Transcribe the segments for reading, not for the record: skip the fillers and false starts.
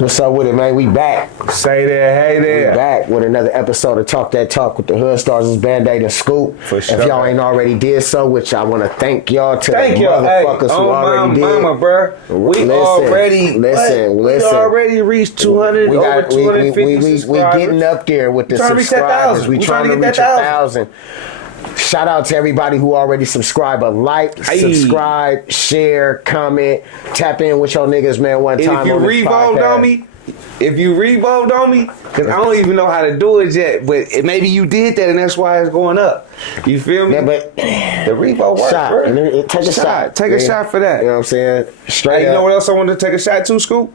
What's up with it, man? We back. Say that, hey there. We back with another episode of Talk That Talk with the Hood Stars. It's Bandaide Scoot. For sure. If y'all ain't already did so, which I want to thank y'all to thank the y'all, motherfuckers who already did. Mama, bro. We already reached 200, over 250 subscribers. We getting up there with the subscribers. We trying to reach 1,000. Shout out to everybody who already subscribed. Subscribe, share, comment, tap in with your niggas, man, one time. If you revolved on me, because I don't even know how to do it yet, but maybe you did that and that's why it's going up. You feel me? Yeah, but the revolve works, bro. Take a shot. Take a shot for that. You know what I'm saying? Straight up. You know what else I wanted to take a shot to, Scoop?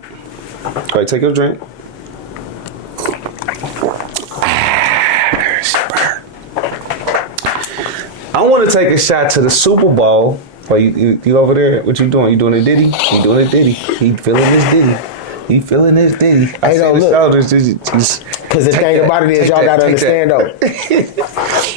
All right, take your drink. I want to take a shot to the Super Bowl. Oh, you over there? What you doing? You doing a ditty? You doing a ditty? He feeling his ditty. He feeling his ditty. Hey, don't look. Because the thing about it is, y'all got to understand, though.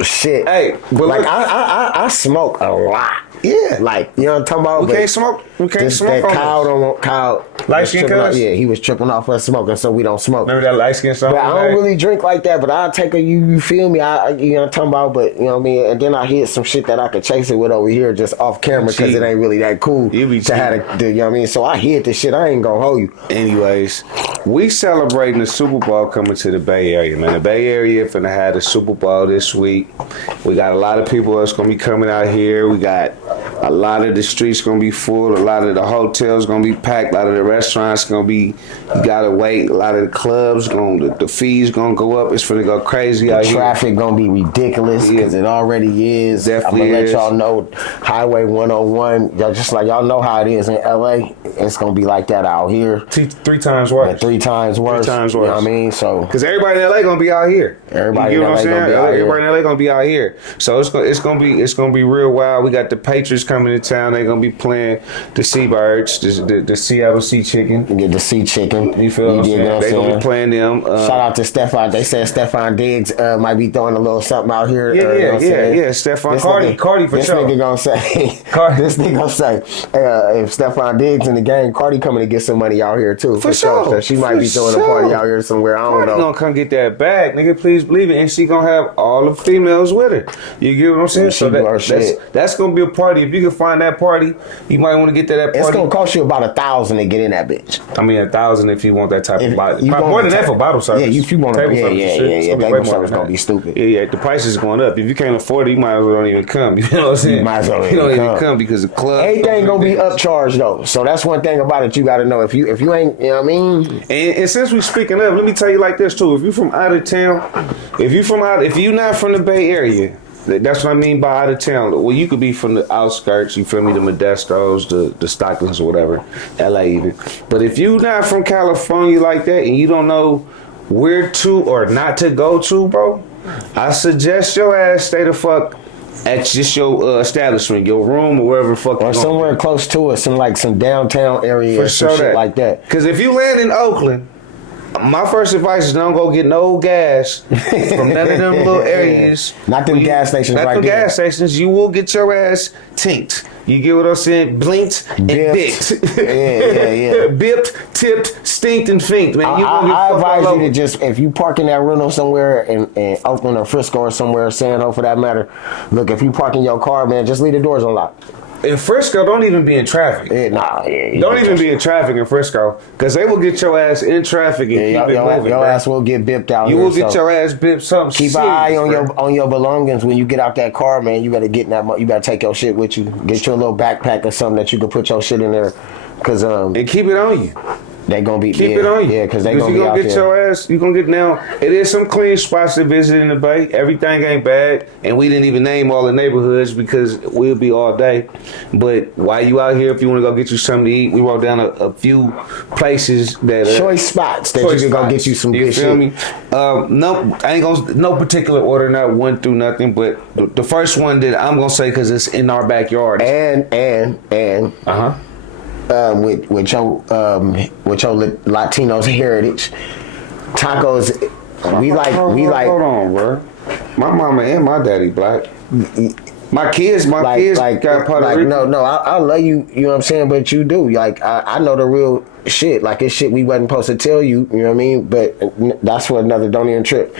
Shit. Hey, but like, I smoke a lot. Yeah. Like, you know what I'm talking about? We can't smoke. We can't smoke that on Kyle don't want Kyle. Light skin cuz? Yeah, he was tripping off us smoking, so we don't smoke. Remember that light skin song? But I don't really drink like that, but I'll take a, you feel me? You know what I'm talking about? But, you know what I mean? And then I hit some shit that I could chase it with over here just off camera because it ain't really that cool to have you know what I mean? So I hit this shit. I ain't gonna hold you. Anyways, we celebrating the Super Bowl coming to the Bay Area, man. The Bay Area finna have the Super Bowl this week. We got a lot of people that's gonna be coming out here. We got a lot of the streets gonna be full. A lot of the hotels gonna be packed. A lot of the restaurants gonna be, you gotta wait. A lot of the clubs the fees gonna go up. It's finna go crazy out here. Traffic gonna be ridiculous because it already is. Definitely I'm gonna let y'all know, Highway 101. Y'all just like y'all know how it is in LA. It's gonna be like that out here. 3 times worse. And 3 times worse. 3 times worse. You know what I mean? So because everybody in LA gonna be out here. Everybody in LA gonna be out here. Everybody in LA gonna be out here. So it's gonna be real wild. We got the Patriots coming to town. They gonna be playing the Seabirds, the Seattle Sea Chicken. You get the Sea Chicken. You feel what I'm saying? They gonna be playing them. Shout out to Stefan. They said Stefan Diggs might be throwing a little something out here. Yeah. Stefan Cardi for sure. This nigga gonna say, if Stefan Diggs in the game, Cardi coming to get some money out here too. For sure. So she might be throwing a party out here somewhere. I don't know. Gonna come get that bag, nigga. Please believe it, and she gonna have all the females with her. You get what I'm saying? So that's gonna be a party. If you can find that party, you might want to get to that party. It's gonna cost you about $1,000 to get in that bitch. I mean, $1,000 if you want that type of bottle. More than that for bottle service. Yeah, if you want table service. Yeah. Table service gonna be stupid. Yeah. The price is going up. If you can't afford it, you might as well don't even come. You know what I'm saying? You might as well you don't even come because the club. Everything gonna be upcharged though. So that's one thing about it. You got to know if you ain't, you know what I mean. And since we speaking of, let me tell you like this too. If you from out of town, if you not from the Bay Area. That's what I mean by out of town. Well, you could be from the outskirts, you feel me, the Modestos, the Stocklands or whatever, LA even. But if you not from California like that and you don't know where to or not to go to, bro, I suggest your ass stay the fuck at just your establishment, your room or wherever the fuck. Or somewhere close to it, some downtown area or some shit like that. Because if you land in Oakland, my first advice is don't go get no gas from none of them little areas. Not them gas stations right there. Not them gas stations. You will get your ass tinked. You get what I'm saying? Blinked and dicked. Yeah. Bipped, tipped, stinked, and finked. Man, I advise you to just, if you park in that rental somewhere in Oakland or Frisco or somewhere, San Jose for that matter, look, if you park in your car, man, just leave the doors unlocked. In Frisco, don't even be in traffic. Don't even be in traffic in Frisco, because they will get your ass in traffic and keep it moving. Your ass will get bipped out. You will get your ass bipped. Something. Keep an eye on your belongings when you get out that car, man. You better get in that. You better take your shit with you. Get your little backpack or something that you can put your shit in there, and keep it on you. They gonna be keep it on you. Yeah, because they gonna be out there. Your ass. You gonna get now. It is some clean spots to visit in the Bay. Everything ain't bad, and we didn't even name all the neighborhoods because we'll be all day. But while you out here, if you want to go get you something to eat, we wrote down a few places that choice spots that you can go get you some good shit. You feel me? No, I ain't gonna no particular order, not one through nothing. But the first one that I'm gonna say because it's in our backyard. And with your Latinos heritage, tacos. We like. Hold on, bro. My mama and my daddy black. My kids got Puerto Rican. No, I love you. You know what I'm saying? But you do. Like I know the real shit. Like it's shit we wasn't supposed to tell you. You know what I mean? But that's for another. Don't even trip.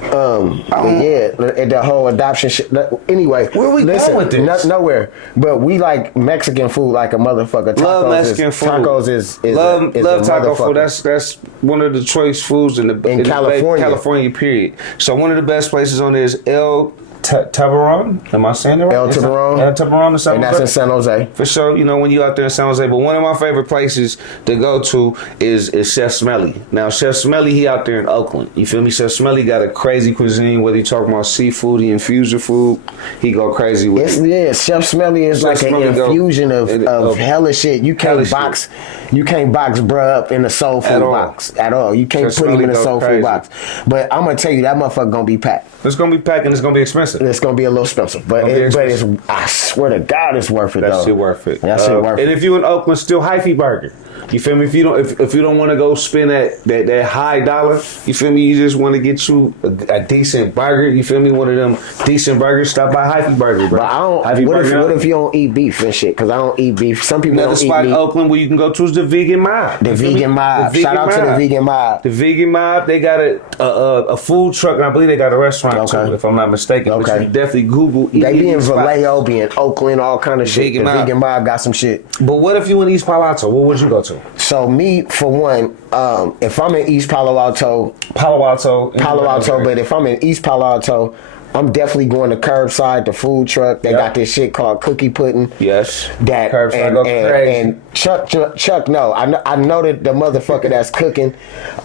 Yeah, the whole adoption shit. Anyway, where we going with this? Nowhere. But we like Mexican food like a motherfucker. Tacos love Mexican food. Tacos is love taco food. That's one of the choice foods in California. California, period. So one of the best places on there is El Tabaron. Am I saying that right? El Tabaron. El Tabaron in San Jose. And that's in San Jose. For sure, you know, when you out there in San Jose. But one of my favorite places to go to is Chef Smelly. Now, Chef Smelly, he out there in Oakland. You feel me? Chef Smelly got a crazy cuisine, whether you talking about seafood, he infuse your food, he go crazy with it. Yeah, Chef Smelly is like an infusion of hella shit. You can't box bruh up in a soul food box at all. You can't put him in a soul food box. But I'm gonna tell you, that motherfucker gonna be packed. It's gonna be packed and it's gonna be expensive. It's gonna be a little expensive, but I swear to God, it's worth it. That shit worth it. That shit worth it. And if you in Oakland, still Hyphy Burger. You feel me? If you don't want to go spend that high dollar, you feel me? You just want to get you a decent burger. You feel me? One of them decent burgers. Stop by Hyphy Burger, bro. But I don't. What if you don't eat beef and shit? Because I don't eat beef. Some people Another don't eat spot meat. in Oakland where you can go to is the Vegan Mob. The Vegan Mob. Shout out to the Vegan Mob. The Vegan Mob. They got a food truck, and I believe they got a restaurant too, if I'm not mistaken. Okay. But you definitely Google. They be in Vallejo, be in Oakland, all kind of shit. The Vegan Mob got some shit. But what if you in East Palo Alto? What would you go to? So me, for one, if I'm in East Palo Alto. But if I'm in East Palo Alto, I'm definitely going to Curbside, the food truck. They got this shit called cookie pudding. Yes. That Curbside and Chuck. No, I know that the motherfucker that's cooking.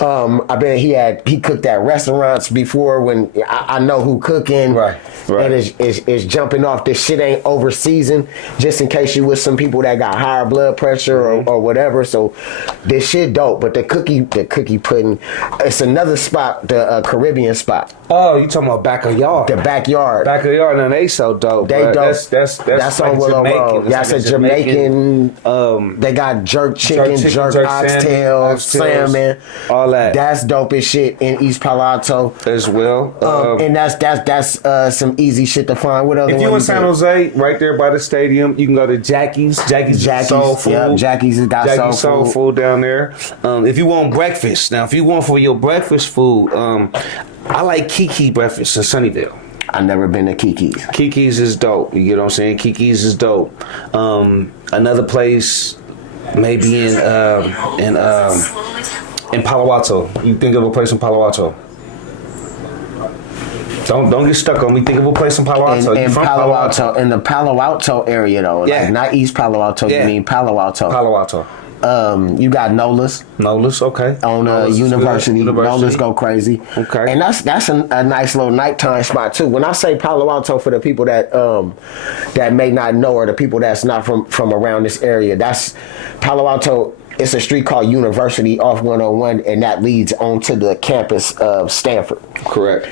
I bet he cooked at restaurants before. When I know who cooking. Right. And is jumping off. This shit ain't over seasoned. Just in case you with some people that got higher blood pressure or whatever. So this shit dope. But the cookie pudding, it's another spot, the Caribbean spot. Oh, you talking about backyard? The backyard. Backyard, and they so dope. They dope. That's on Willow Road. That's a Jamaican. They got jerk chicken, jerk oxtail, salmon, all that. That's dope as shit in East Palo Alto as well. And that's some easy shit to find. What other? If you in San Jose, right there by the stadium, you can go to Jackie's. Jackie's soul food. Yeah, Jackie's has got soul food down there. If you want breakfast, now if you want for your breakfast food, I like Kiki breakfast in Sunnyvale. I've never been to Kiki's. Kiki's is dope. You get what I'm saying? Kiki's is dope. Another place, maybe in Palo Alto. You think of a place in Palo Alto? Don't get stuck on me. Think of a place in Palo Alto. In Palo Alto, in the Palo Alto area though. Yeah. Like not East Palo Alto. Yeah. You mean Palo Alto? Palo Alto. You got Nola's. Okay. On University. Nola's go crazy. Okay. And that's a nice little nighttime spot too. When I say Palo Alto, for the people that may not know, or the people that's not from around this area, that's Palo Alto. It's a street called University off 101, and that leads onto the campus of Stanford. Correct.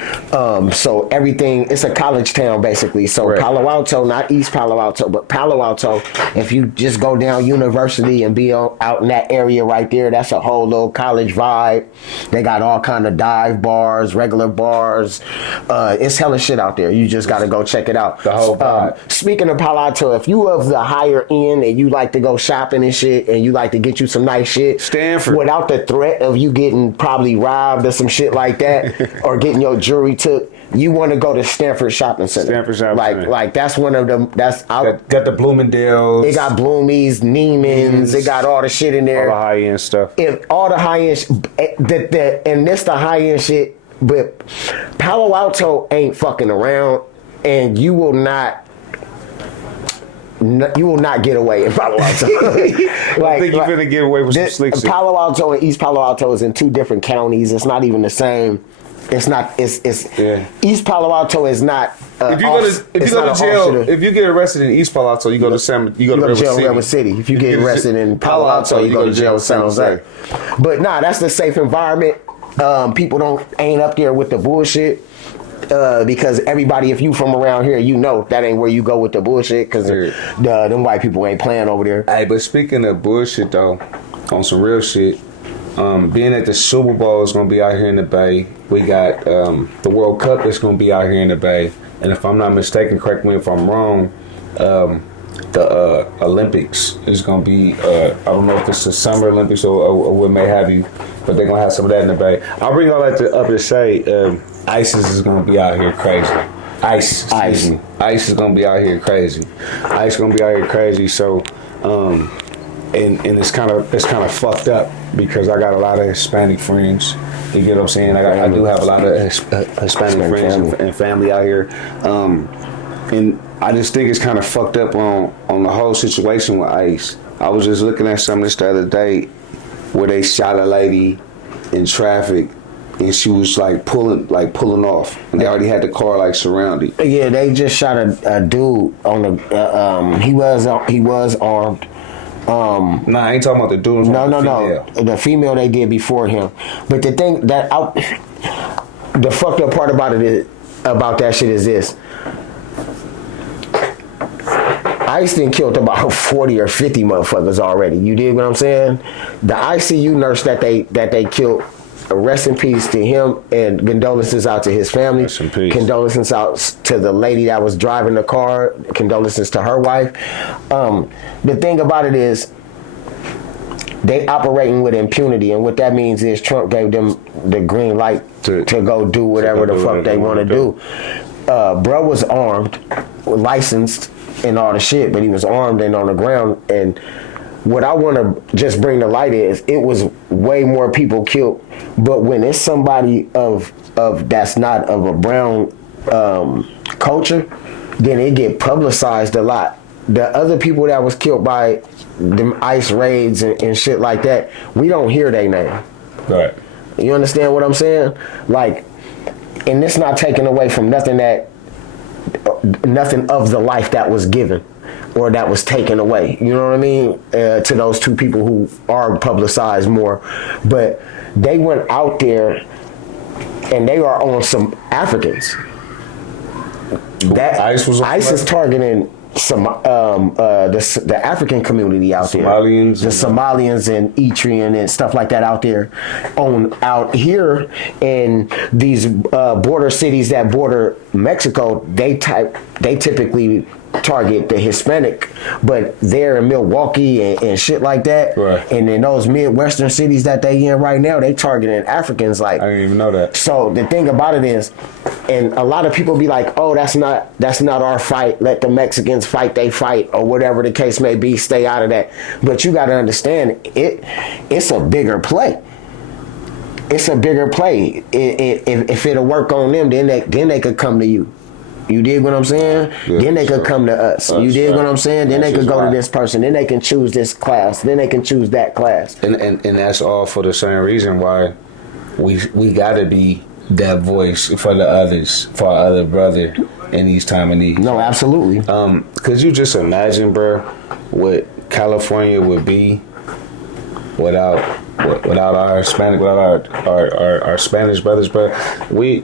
So everything, it's a college town basically. So correct. Palo Alto, not East Palo Alto, but Palo Alto, if you just go down University and be out in that area right there, that's a whole little college vibe. They got all kind of dive bars, regular bars. It's hella shit out there. You just got to go check it out. The whole vibe. Speaking of Palo Alto, if you of the higher end and you like to go shopping and shit, and you like to get you some nice shit, Stanford, without the threat of you getting probably robbed or some shit like that, or getting your jewelry took, you want to go to Stanford Shopping Center. Stanford Shopping Center. Like that's one of them. That's out. Got the Bloomingdale's. It got Bloomies, Neiman's. It got all the shit in there. All the high end stuff. If all the high end, and this the high end shit, but Palo Alto ain't fucking around, and you will not get away in Palo Alto. I think you're gonna get away with some slick shit. Palo Alto and East Palo Alto is in two different counties. It's not even the same. It's not. Yeah. East Palo Alto is not. If you go to jail, if you get arrested in East Palo Alto, you go to jail in River City. If you get arrested in Palo Alto, you go to jail in San Jose. But nah, that's the safe environment. People ain't up there with the bullshit. Because everybody, if you from around here, you know that ain't where you go with the bullshit, because them white people ain't playing over there. Hey, but speaking of bullshit though, on some real shit, being that the Super Bowl is gonna be out here in the Bay, we got the World Cup is gonna be out here in the Bay. and if I'm not mistaken, correct me if I'm wrong. The Olympics is gonna be. I don't know if it's the Summer Olympics or what may have you, but they're gonna have some of that in the Bay. I'll bring all that up to say, ISIS is gonna be out here crazy. Ice is gonna be out here crazy. Ice gonna be out here crazy. So, and it's kind of fucked up because I got a lot of Hispanic friends. You get what I'm saying? I do have a lot of Hispanic friends and family out here, and I just think it's kind of fucked up on the whole situation with ICE. I was just looking at some of this the other day where they shot a lady in traffic and she was pulling off, and they already had the car surrounded. Yeah, they just shot a dude on the. He was armed. Nah, I ain't talking about the dude. No. The female they did before him. But the thing the fucked up part about that shit is this. ICE done killed about 40 or 50 motherfuckers already. You dig what I'm saying? The ICU nurse that they killed, rest in peace to him, and condolences out to his family. Rest in peace. Condolences out to the lady that was driving the car. Condolences to her wife. The thing about it is, they operating with impunity, and what that means is Trump gave them the green light to go do whatever the fuck they want to do. Bro was armed, licensed, and all the shit, but he was armed and on the ground. And what I want to just bring to light is it was way more people killed, but when it's somebody of that's not of a brown culture, then it get publicized a lot. The other people that was killed by them ICE raids and shit like that, we don't hear their name. Right. You understand what I'm saying? And it's not taken away from nothing of the life that was given or that was taken away. You know what I mean? To those two people who are publicized more. But they went out there and they are on some Africans. That ICE is targeting some the African community out there, the Somalians and Eritrean and stuff like that out there, out here in these border cities that border Mexico. They typically target the Hispanic, but they're in Milwaukee and shit like that. Right. And in those Midwestern cities that they in right now, they targeting Africans. I didn't even know that. So the thing about it is, and a lot of people be like, oh, that's not our fight. Let the Mexicans fight, they fight, or whatever the case may be. Stay out of that. But you got to understand, it's a bigger play. It's a bigger play. If it'll work on them, then they could come to you. You dig what I'm saying? Yeah, then they could come to us. You dig what I'm saying? Then they could go to this person. Then they can choose this class. Then they can choose that class. And that's all for the same reason why we gotta be that voice for the others, for our other brother in these time of need. No, absolutely. Could you just imagine, bro, what California would be without our Hispanic, without our Spanish brothers, bro?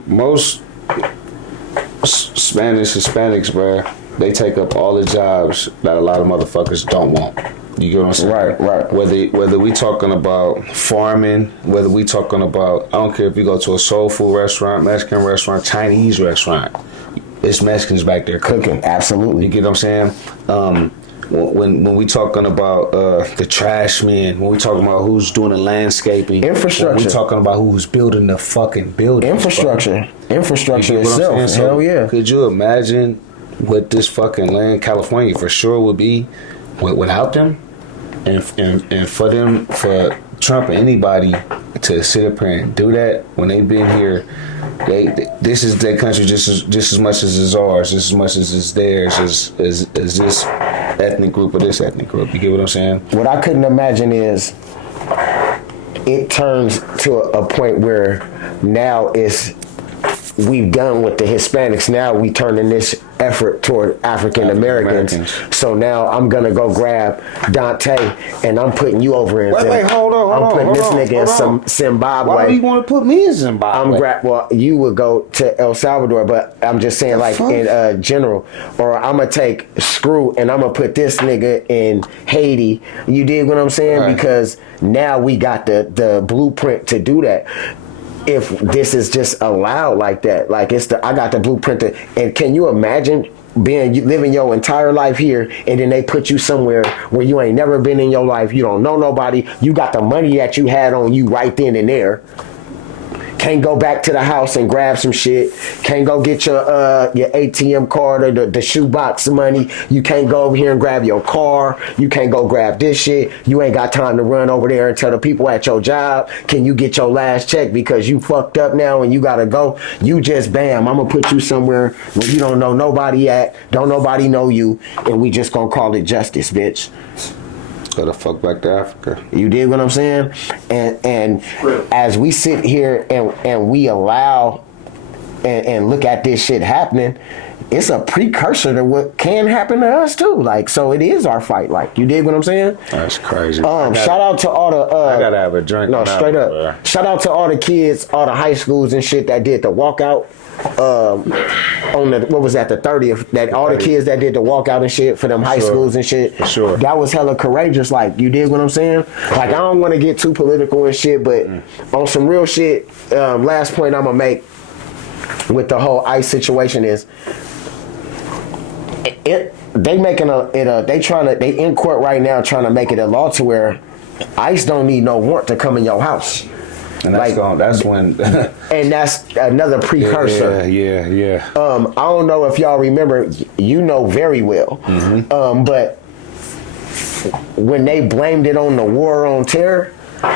Most Spanish Hispanics, bro, they take up all the jobs that a lot of motherfuckers don't want. You get what I'm saying? Right. Whether we talking about farming, whether we talking about, I don't care if you go to a soul food restaurant, Mexican restaurant, Chinese restaurant, it's Mexicans back there cooking. Absolutely. You get what I'm saying? When we talking about the trash men, when we talking about who's doing the landscaping, infrastructure, when we talking about who's building the fucking building, infrastructure itself. So hell yeah! Could you imagine what this fucking land, California, for sure would be without them, and for Trump or anybody to sit up here and do that when they've been here. This is their country just as much as it's ours, just as much as it's theirs, as this ethnic group or this ethnic group. You get what I'm saying? What I couldn't imagine is it turns to a point where now we've done with the Hispanics. Now we turning this effort toward African Americans. So now I'm gonna go grab Dante and I'm putting you over in. Wait, hold on. I'm putting this nigga in some Zimbabwe. Why do you want to put me in Zimbabwe? Well, you would go to El Salvador, but I'm just saying, in general. Or I'm gonna take Screw and I'm gonna put this nigga in Haiti. You dig what I'm saying? Right. Because now we got the blueprint to do that. if this is just allowed like that. Like I got the blueprint and can you imagine living your entire life here, and then they put you somewhere where you ain't never been in your life, you don't know nobody, you got the money that you had on you right then and there, can't go back to the house and grab some shit, can't go get your ATM card or the shoebox money, you can't go over here and grab your car, you can't go grab this shit, you ain't got time to run over there and tell the people at your job, can you get your last check because you fucked up now and you gotta go, you just bam, I'm gonna put you somewhere where you don't know nobody at, don't nobody know you, and we just gonna call it justice, bitch. Gotta fuck back to Africa. You dig what I'm saying? And as we sit here and we allow and look at this shit happening, it's a precursor to what can happen to us too. Like, so it is our fight. Like, you dig what I'm saying? That's crazy. Shout out to all the I gotta have a drink. No, straight up. Bro. Shout out to all the kids, all the high schools and shit that did the walkout. On the, what was that, the 30th, that all the kids that did the walkout and shit for them high schools and shit, for sure, that was hella courageous. Like, you dig what I'm saying? Like, I don't want to get too political and shit, but on some real shit, last point I'm gonna make with the whole ICE situation is they in court right now trying to make it a law to where ICE don't need no warrant to come in your house. And that's when and that's another precursor. Yeah. I don't know if y'all remember, you know very well. But when they blamed it on the war on terror,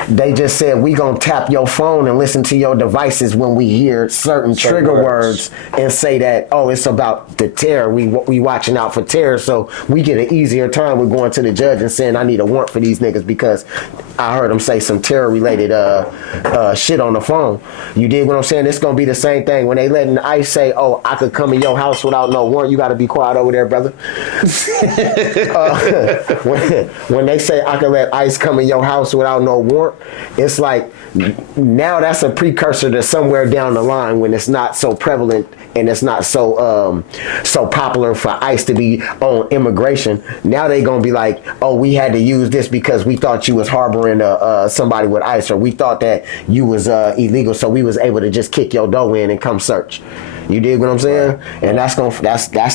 they just said, we gonna tap your phone and listen to your devices when we hear certain trigger words and say that, oh, it's about the terror. We watching out for terror, so we get an easier time with going to the judge and saying, I need a warrant for these niggas because I heard them say some terror-related shit on the phone. You dig what I'm saying? It's gonna be the same thing. When they letting ICE say, oh, I could come in your house without no warrant, you gotta be quiet over there, brother. When they say I could let ICE come in your house without no warrant, it's like now that's a precursor to somewhere down the line when it's not so prevalent and it's not so popular for ICE to be on immigration. Now they gonna be like, oh, we had to use this because we thought you was harboring somebody with ICE, or we thought that you was illegal, so we was able to just kick your door in and come search. You dig what I'm saying? And that's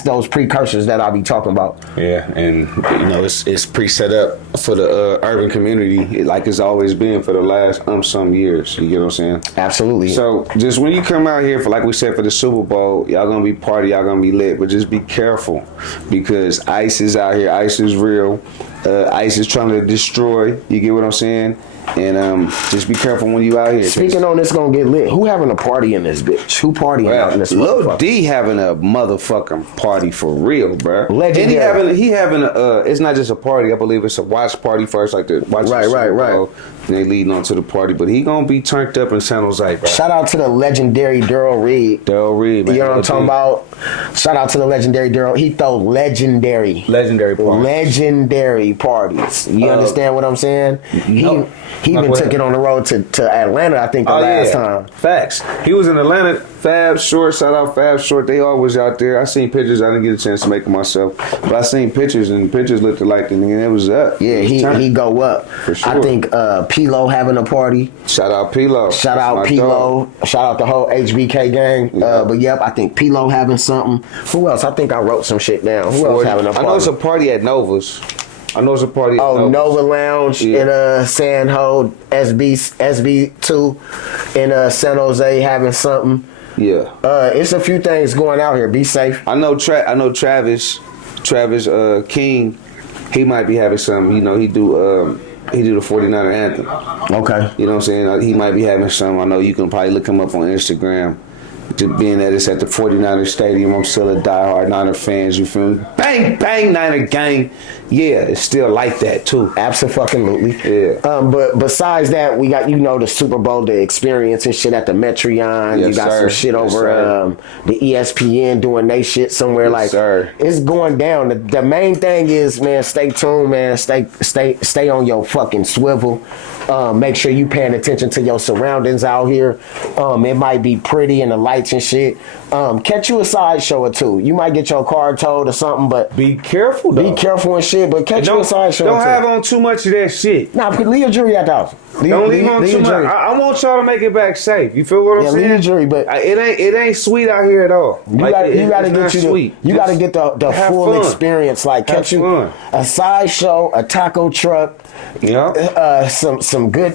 those precursors that I'll be talking about. Yeah, and you know it's pre-set up for the urban community, like it's always been for the last some years. You get what I'm saying? Absolutely. So just when you come out here for, like we said, for the Super Bowl, y'all gonna be party, y'all gonna be lit, but just be careful because ICE is out here. ICE is real. ICE is trying to destroy. You get what I'm saying? And just be careful when you out here. Speaking on this, gonna get lit. Who having a party in this bitch? Who partying out in this? Lil D having a motherfucking party for real, bro. Legendary. And he having a. It's not just a party. I believe it's a watch party first, like the watch. Right. And they leading on to the party, but he gonna be turned up in San Jose, bro. Shout out to the legendary Daryl Reed. Man. You know what I'm talking about? Shout out to the legendary Daryl. He throw legendary parties. You understand what I'm saying? He even took it on the road to Atlanta, I think, the last time. Facts. He was in Atlanta. Fab Short, shout out Fab Short. They always out there. I seen pictures. I didn't get a chance to make them myself, but I seen pictures, and pictures looked like and it was up. Yeah, he go up for sure. I think P-Lo having a party. Shout out P-Lo. Shout out P-Lo. Shout out the whole HBK gang. Yeah. But yep, I think P-Lo having something. Who else? I think I wrote some shit down. Who else having a party? I know it's a party at Nova's. Nova Lounge in San Ho, SB2 in San Jose having something. Yeah. It's a few things going out here. Be safe. I know Travis King, he might be having something. You know, he do the 49er anthem. Okay. You know what I'm saying? He might be having something. I know you can probably look him up on Instagram. Being that it's at the 49er Stadium, I'm still a diehard Niner fans, you feel me? Bang, bang, Niner gang. Yeah, it's still like that, too. Absolutely. Yeah. But besides that, we got, the Super Bowl, the experience and shit at the Metreon. Yes, you got some shit over the ESPN doing they shit somewhere. It's going down. The main thing is, man, stay tuned, man. Stay on your fucking swivel. Make sure you paying attention to your surroundings out here. It might be pretty and the lights and shit. Catch you a sideshow or two. You might get your car towed or something, but be careful though. Be careful and shit, but catch you a sideshow. Don't have on too much of that shit. Nah, leave your jewelry at the house. Don't leave on too much. I want y'all to make it back safe. You feel what I'm saying? Leave jury, but it ain't sweet out here at all. You gotta get the full experience. Like catch you a sideshow, a taco truck. Some good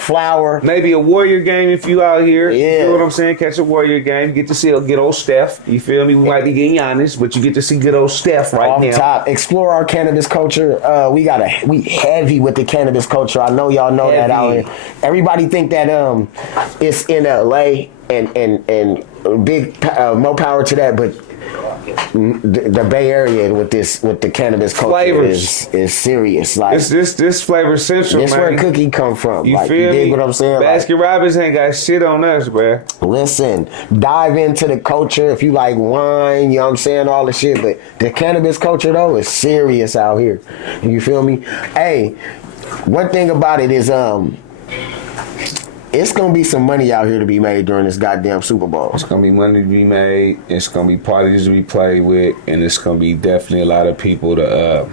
flour. Maybe a Warrior game if you out here. Yeah. You feel what I'm saying? Catch a Warrior game. Get to see good old Steph. You feel me? We might be getting honest, but you get to see good old Steph right now. Top. Explore our cannabis culture. We heavy with the cannabis culture. I know y'all know that out here. Everybody think that it's in LA and big more power to that, but the Bay Area with the cannabis culture is serious. Like this flavor central. This where Cookie come from. You like, feel you dig me? what I'm saying? Baskin Robbins ain't got shit on us, bruh. Listen, dive into the culture if you like wine. You know what I'm saying? All the shit, but the cannabis culture though is serious out here. You feel me? Hey, one thing about it is it's gonna be some money out here to be made during this goddamn Super Bowl. It's gonna be money to be made. It's gonna be parties to be played with, and it's gonna be definitely a lot of people to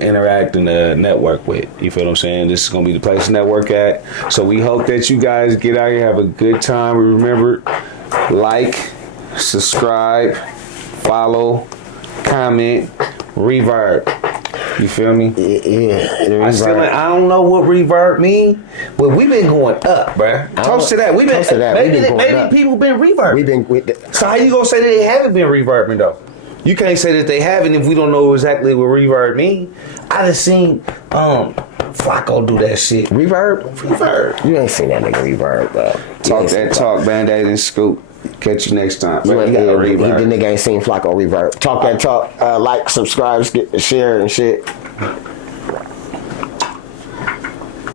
interact and network with. You feel what I'm saying? This is gonna be the place to network at. So we hope that you guys get out here, have a good time. Remember, like, subscribe, follow, comment, reverb. You feel me? Yeah. I don't know what reverb mean, but we've been going up, bruh. Toast to that. Maybe people been reverb. So how you gonna say that they haven't been reverbing though? You can't say that they haven't if we don't know exactly what reverb mean. I done seen Flacco do that shit. Reverb. You ain't seen that nigga reverb, bro. Talk that talk, Bandaide Scoot. Catch you next time. The nigga ain't seen Flacco reverb. Talk that talk. Like, subscribe, share, and shit.